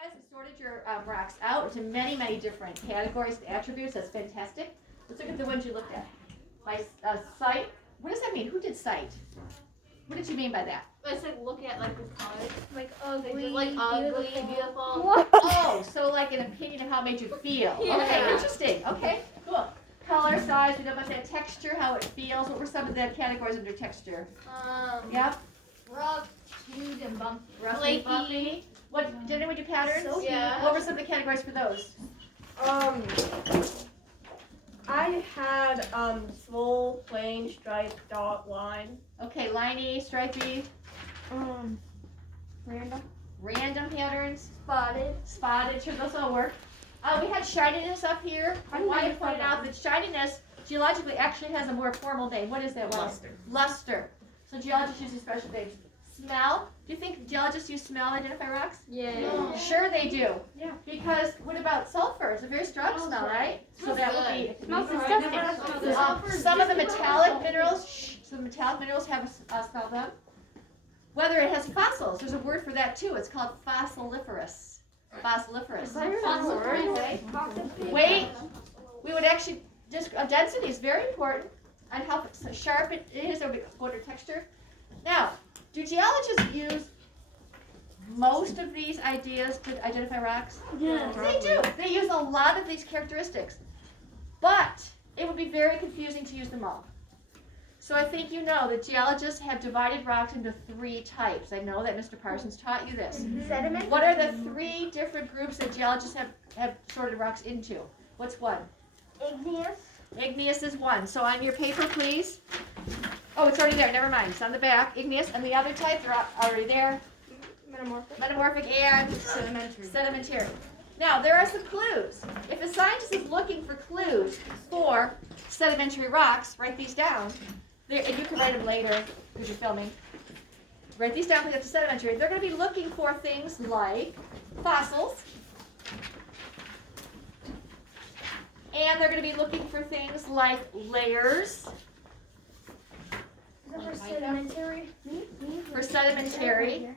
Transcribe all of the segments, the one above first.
guys have sorted your rocks out into many, many different categories and attributes. That's fantastic. Let's look at the ones you looked at. By sight. What does that mean? Who did sight? What did you mean by that? It's like looking at like the colors. Like ugly, Like ugly, beautiful. Oh, so like an opinion of how it made you feel. Okay, Yeah. interesting. Okay, cool. Color, size, we know about that. Texture, how it feels. What were some of the categories under texture? Yep. rough, chewed, and bumpy. Rusty, Flaky. bumpy. What did anyone do patterns? So Yeah. What were some of the categories for those? I had swole, plain, stripe, dot, line. Okay, liney, stripey, random patterns, spotted. Sure, those all work. We had shininess up here. I want to point out that shininess geologically actually has a more formal name. What is that one? Luster. Luster. So geologists use these special names. Smell. Do you think geologists use smell to identify rocks? Yeah. Sure they do. Yeah. Because what about sulfur? It's a very strong smell, right? So that would be. Smells Some of the metallic minerals, have a smell to them. Whether it has fossils, there's a word for that too. It's called fossiliferous. Fossiliferous. Okay. Weight. We would actually just density is very important and how sharp it is. Or we go to texture. Now, do geologists use most of these ideas to identify rocks? Yeah. They do. They use a lot of these characteristics. But it would be very confusing to use them all. So I think you know that geologists have divided rocks into 3 types. I know that Mr. Parsons taught you this. Sediment. What are the 3 different groups that geologists have sorted rocks into? What's one? Igneous. Igneous is one. So on your paper, please. Oh, it's already there. Never mind. It's on the back. Igneous. And the other types are already there. Metamorphic and sedimentary. Now, there are some clues. If a scientist is looking for clues for sedimentary rocks, write these down. And you can write them later because you're filming. Write these down because it's sedimentary. They're going to be looking for things like fossils. And they're going to be looking for things like layers. Is that for sedimentary?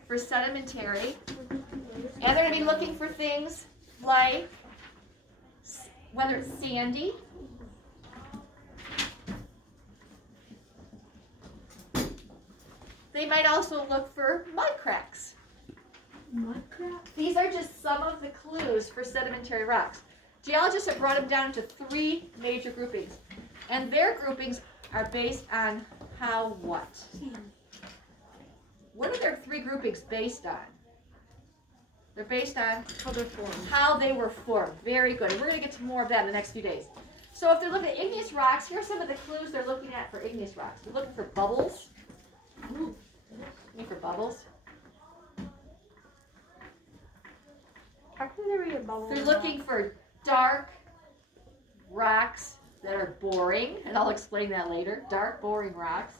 For sedimentary. And they're going to be looking for things like whether it's sandy. They might also look for mud cracks. These are just some of the clues for sedimentary rocks. Geologists have brought them down into 3 major groupings. And their groupings are based on how what? What are their 3 groupings based on? They're based on how they were formed. Very good. And we're going to get to more of that in the next few days. So if they're looking at igneous rocks, here are some of the clues they're looking at for igneous rocks. They're looking for bubbles. Looking for bubbles. How can there be a bubble? They're looking for dark rocks that are boring, and I'll explain that later. Dark, boring rocks.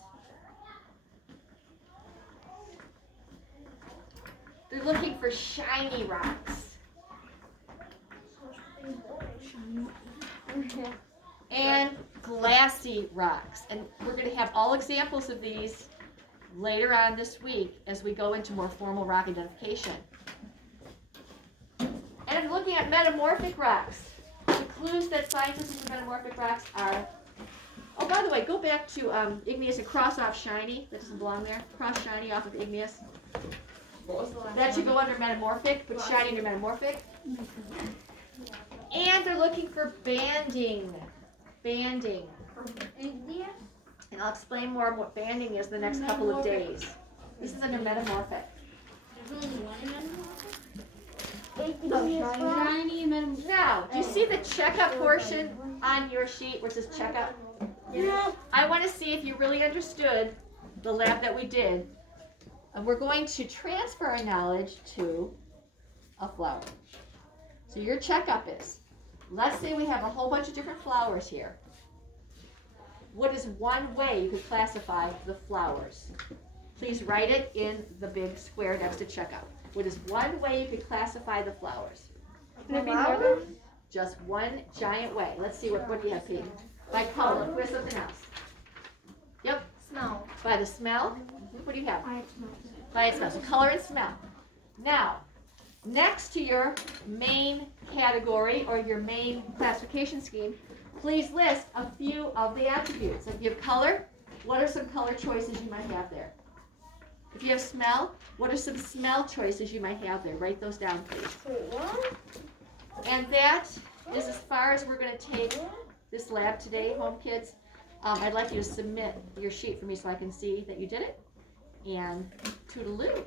They're looking for shiny rocks. And glassy rocks. And we're going to have all examples of these later on this week as we go into more formal rock identification. And looking at metamorphic rocks, the clues that scientists use for metamorphic rocks are, oh, by the way, go back to igneous and cross off shiny. That doesn't belong there. Cross shiny off of igneous. That should go under metamorphic, but shiny under metamorphic. And they're looking for banding. Banding. Igneous. And I'll explain more on what banding is in the next couple of days. This is under metamorphic. There's only one metamorphic. Shiny metamorphic. Now, do you see the checkup portion on your sheet where it says checkup? Yeah. I want to see if you really understood the lab that we did. And we're going to transfer our knowledge to a flower. So your checkup is, let's say we have a whole bunch of different flowers here. What is one way you could classify the flowers? Please write it in the big square next to checkup. What is one way you could classify the flowers? Just one giant way. Let's see, what do you have, Pete? By color. Where's something else? Yep. Smell. By the smell. What do you have? By its smell. So color and smell. Now, Next to your main category or your main classification scheme, please list a few of the attributes. If you have color, what are some color choices you might have there? If you have smell, what are some smell choices you might have there? Write those down, please. And that is as far as we're going to take this lab today, home kids. I'd like you to submit your sheet for me so I can see that you did it. And toodaloo.